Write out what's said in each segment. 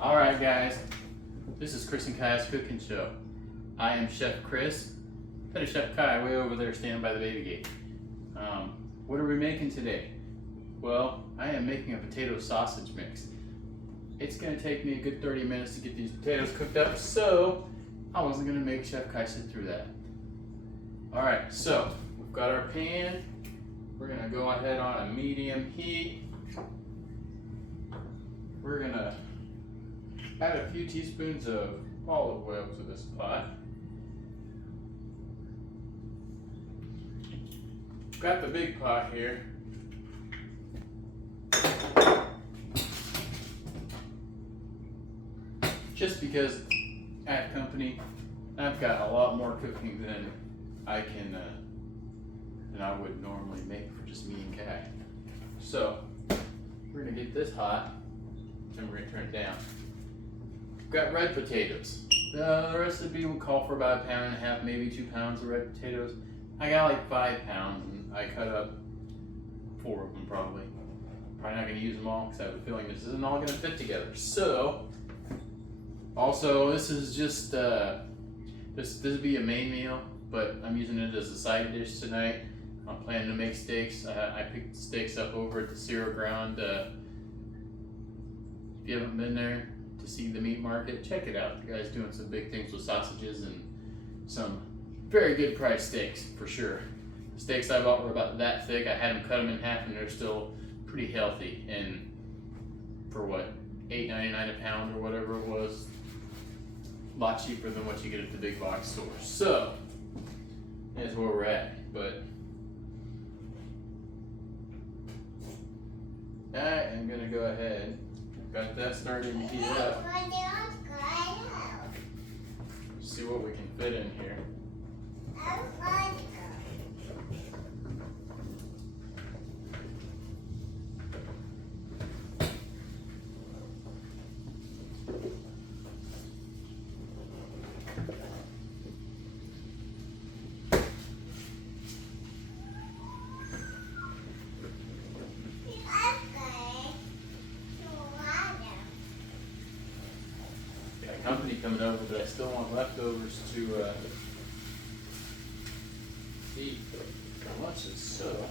Alright guys, this is Chris and Kai's cooking show. I am Chef Chris. Got a Chef Kai way over there standing by the baby gate. What are we making today? Well, I am making a potato sausage mix. It's going to take me a good 30 minutes to get these potatoes cooked up, so I wasn't going to make Chef Kai sit through that. Alright, so we've got our pan. We're going to go ahead on a medium heat. We're going to add a few teaspoons of olive oil to this pot. Got the big pot here. Just because I have company, I've got a lot more cooking than I can, than I would normally make for just me and Kai. So we're gonna get this hot, and we're gonna turn it down. Got red potatoes. The recipe will call for about 1.5 pounds, maybe 2 pounds of red potatoes. I got like 5 pounds, and I cut up 4 of them probably. Probably not gonna use them all because I have a feeling this isn't all gonna fit together. So, also this is just this would be a main meal, but I'm using it as a side dish tonight. I'm planning to make steaks. I picked the steaks up over at the Zero Ground. If you haven't been there to see the meat market, check it out. The guy's doing some big things with sausages and some very good priced steaks for sure. The steaks I bought were about that thick. I had them cut them in half, and they're still pretty healthy. And for what, $8.99 a pound or whatever it was, a lot cheaper than what you get at the big box store. So that's where we're at. But I am gonna go ahead. Got that starting to heat up. See what we can fit in here. Company coming over, but I still want leftovers to eat for lunches, so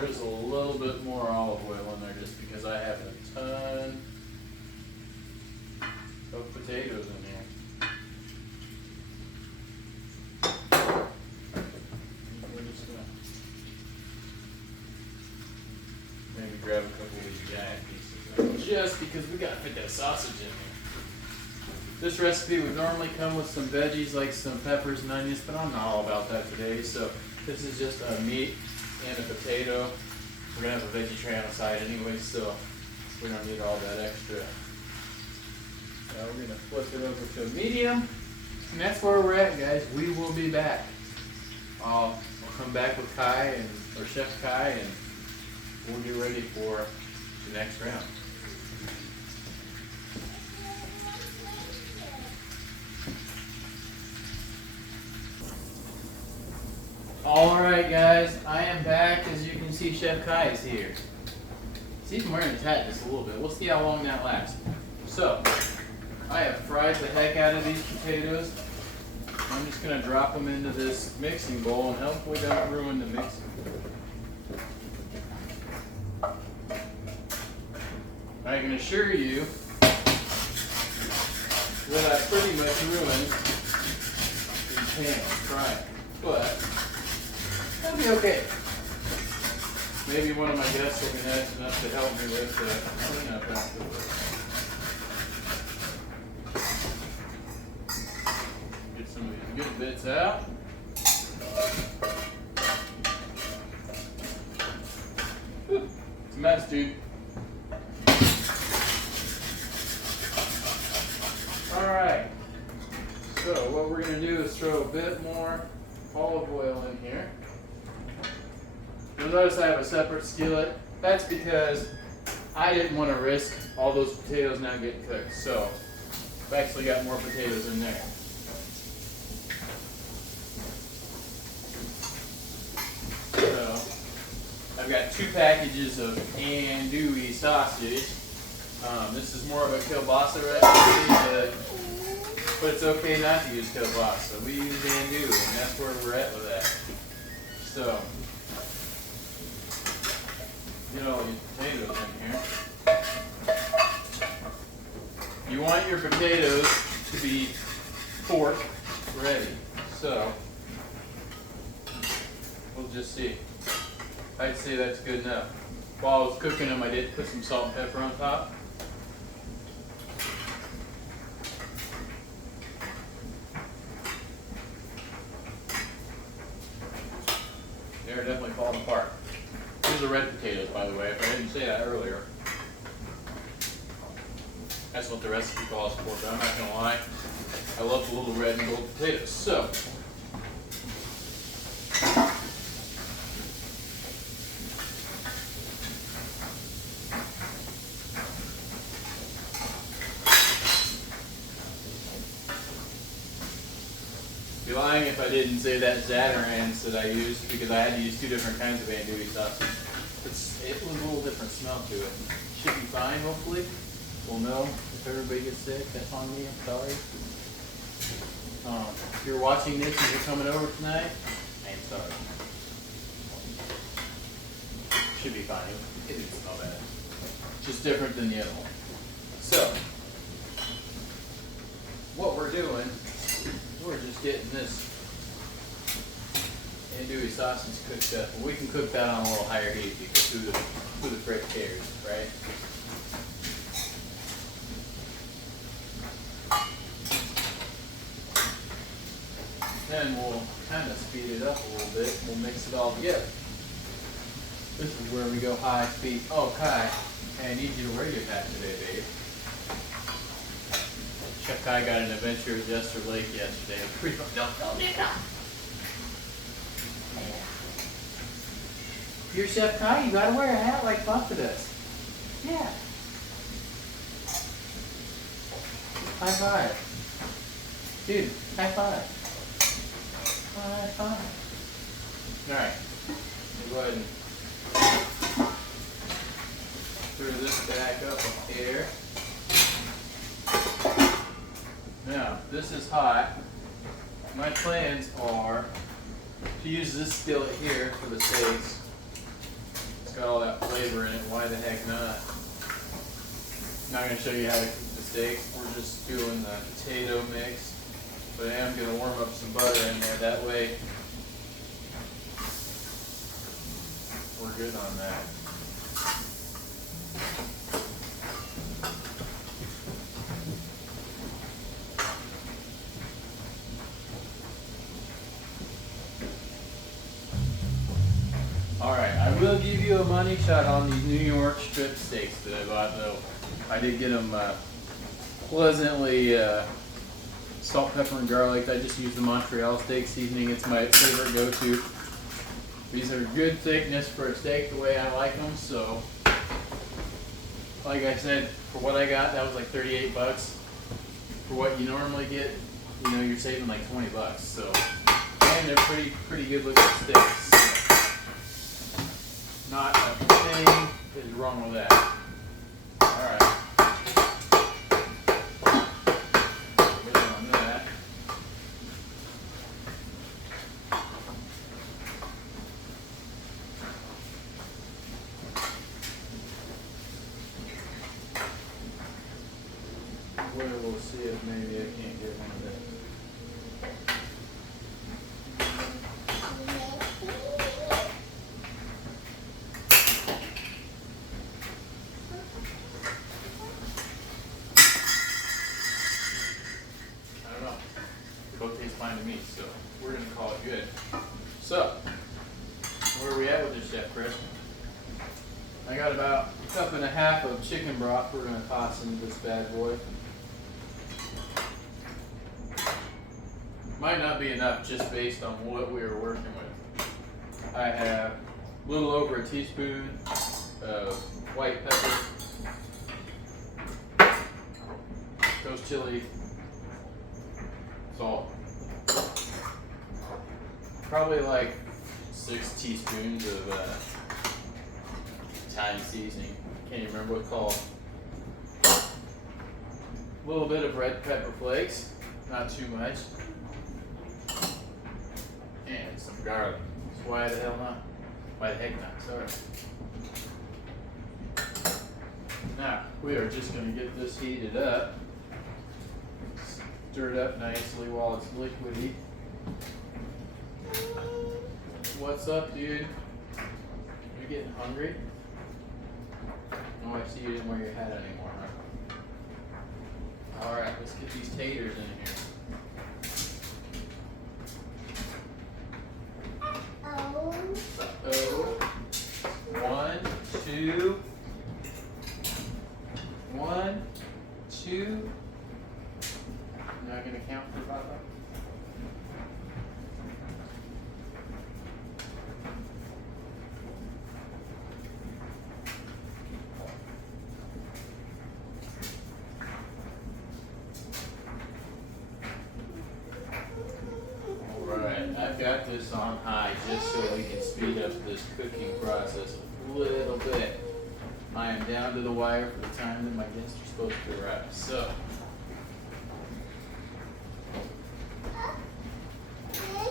there's a little bit more olive oil in there just because I have a ton of potatoes in here. Maybe grab a couple of these giant pieces just because we gotta fit that sausage in there. This recipe would normally come with some veggies like some peppers and onions, but I'm not all about that today. So this is just a meat and a potato. We're gonna have a veggie tray on the side anyway, so we don't need all that extra. We're gonna flip it over to a medium, and that's where we're at, guys. We will be back. I'll come back with Kai or Chef Kai, and we'll get ready for the next round. Alright guys, I am back. As you can see, Chef Kai is here. He's even wearing his hat just a little bit. We'll see how long that lasts. So, I have fried the heck out of these potatoes. I'm just going to drop them into this mixing bowl and hopefully don't ruin the mixing. I can assure you that I pretty much ruined the pan frying, but that'll be okay. Maybe one of my guests will be nice enough to help me with the cleanup afterwards. Get some of these good bits out. Whew, it's a mess, dude. Alright, so what we're going to do is throw a bit more olive oil in here. You'll notice I have a separate skillet. That's because I didn't want to risk all those potatoes not getting cooked. So I've actually got more potatoes in there. So, I've got 2 packages of andouille sausage. This is more of a kielbasa recipe, but it's okay not to use kielbasa. We use andouille, and that's where we're at with that. So, get all these potatoes in here. You want your potatoes to be fork ready. So, we'll just see. I'd say that's good enough. While I was cooking them, I did put some salt and pepper on top. They're definitely falling apart. These are red potatoes, by the way, if I didn't say that earlier. That's what the recipe calls for, but I'm not going to lie. I love the little red and gold potatoes. So, I'd be lying if I didn't say that Zatarain's that I used, because I had to use 2 different kinds of andouille sausage. It was a little different smell to it. Should be fine, hopefully. We'll know if everybody gets sick. That's on me. I'm sorry. If you're watching this and you're coming over tonight, I'm sorry. Should be fine. It didn't smell bad. Just different than the other one. So, what we're doing, we're just getting this andouille sausage cooked up. We can cook that on a little higher heat because who the frick cares, right? Then we'll kind of speed it up a little bit. We'll mix it all together. This is where we go high speed. Oh, Kai, I need you to wear your hat today, babe. Chef Kai got an adventure at Jester Lake yesterday. Don't, Nick, no. You're Chef Kai, you gotta wear a hat like Papa does. Yeah. High five. Dude, high five. High five. Alright. Go ahead and throw this back up here. Now, this is hot. My plans are to use this skillet here for the steaks. It's got all that flavor in it. Why the heck not? I'm not going to show you how to cook the steaks. We're just doing the potato mix. But I am going to warm up some butter in there. That way, we're good on that. Alright, I will give you a money shot on these New York strip steaks that I bought, though. I did get them pleasantly salt, pepper, and garlic. I just use the Montreal steak seasoning. It's my favorite go-to. These are good thickness for a steak the way I like them, so like I said, for what I got, that was like 38 bucks. For what you normally get, you know, you're saving like 20 bucks. So, and they're pretty good looking steaks. Not a thing is wrong with that. Alright. Good on that. We'll see if maybe I can't get one of those. Fine to me, so we're gonna call it good. So, where are we at with this, Chef Chris? I got about a cup and a half of chicken broth we're gonna toss into this bad boy. Might not be enough just based on what we were working with. I have a little over a teaspoon of white pepper, ghost chili, Probably like 6 teaspoons of Italian seasoning. Can't even remember what it's called. A little bit of red pepper flakes, not too much. And some garlic. Why the hell not? Why the heck not? Sorry. Now, we are just going to get this heated up. Stir it up nicely while it's liquidy. What's up, dude? You getting hungry? Oh, I see you didn't wear your hat anymore, huh? Alright, let's get these taters in here. Uh-oh. 1, 2. 1, 2. Not gonna count for Papa? Alright, I've got this on high just so we can speed up this cooking process a little bit. I am down to the wire for the time that my guests are supposed to arrive. So, we're going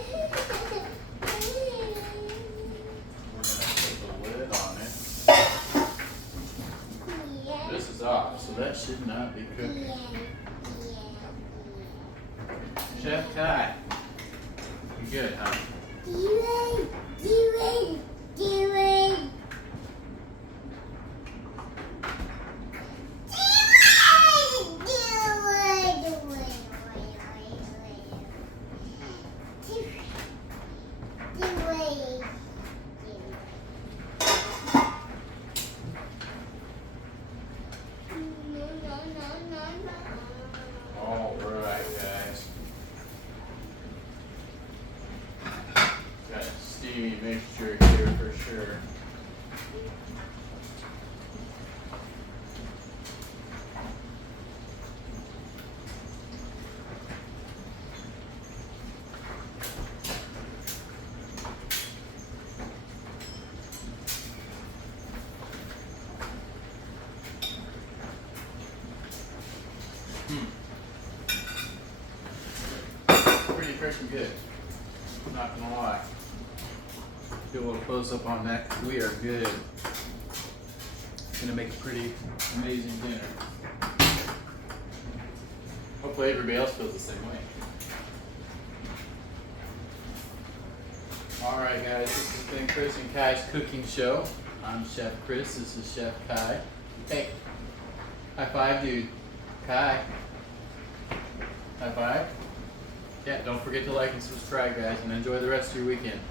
to put the lid on it. This is off, so that should not be cooking. Chef Ty, you good, huh? Alright, guys. Got a steamy mixture here for sure. Pretty freaking good. Not gonna lie. Do a little close up on that. We are good. Gonna make a pretty amazing dinner. Hopefully everybody else feels the same way. Alright guys, this has been Chris and Kai's cooking show. I'm Chef Chris, this is Chef Kai. Hey, high five dude. Kai. High five. Yeah, don't forget to like and subscribe guys and enjoy the rest of your weekend.